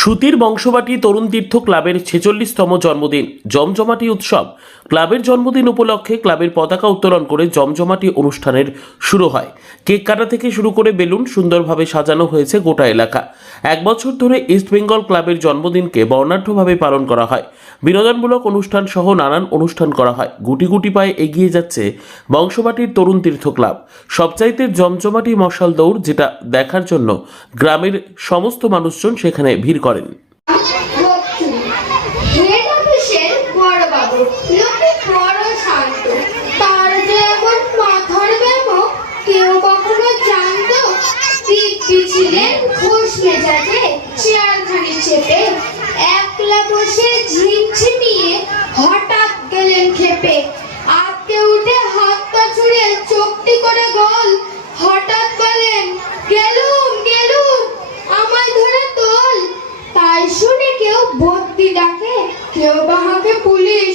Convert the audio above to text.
সুতির বংশবাটি তরুণ তীর্থ ক্লাবের 46তম জন্মদিন জমজমাটি উৎসব। ক্লাবের জন্মদিন উপলক্ষে ক্লাবের পতাকা উত্তোলন করে জমজমাটি অনুষ্ঠানের শুরু হয়। কেক কাটা থেকে শুরু করে বেলুন সুন্দরভাবে সাজানো হয়েছে গোটা এলাকা। এক বছর ধরে ইস্ট বেঙ্গল ক্লাবের জন্মদিনকে বর্ণাঢ্যভাবে পালন করা হয়। বিনোদনমূলক অনুষ্ঠান সহ নানান অনুষ্ঠান করা হয়। গুটি গুটি পায়ে এগিয়ে যাচ্ছে বংশবাটির তরুণ তীর্থ ক্লাব। সবচাইতে জমজমাটি মশাল দৌড়, যেটা দেখার জন্য গ্রামের সমস্ত মানুষজন সেখানে ভিড় করেন। একলা বসে ঝিমঝিমিয়ে হঠাৎ গেলেন খেপে, আটকে উঠে হাত পা ছুড়ে চোখটি করে গোল, হঠাৎ বলেন গেলুম গেলুম আমায় ধরে তোল। তাই শুনে কেউ বদ্যি ডাকে, কেউ বা হাঁকে পুলিশ,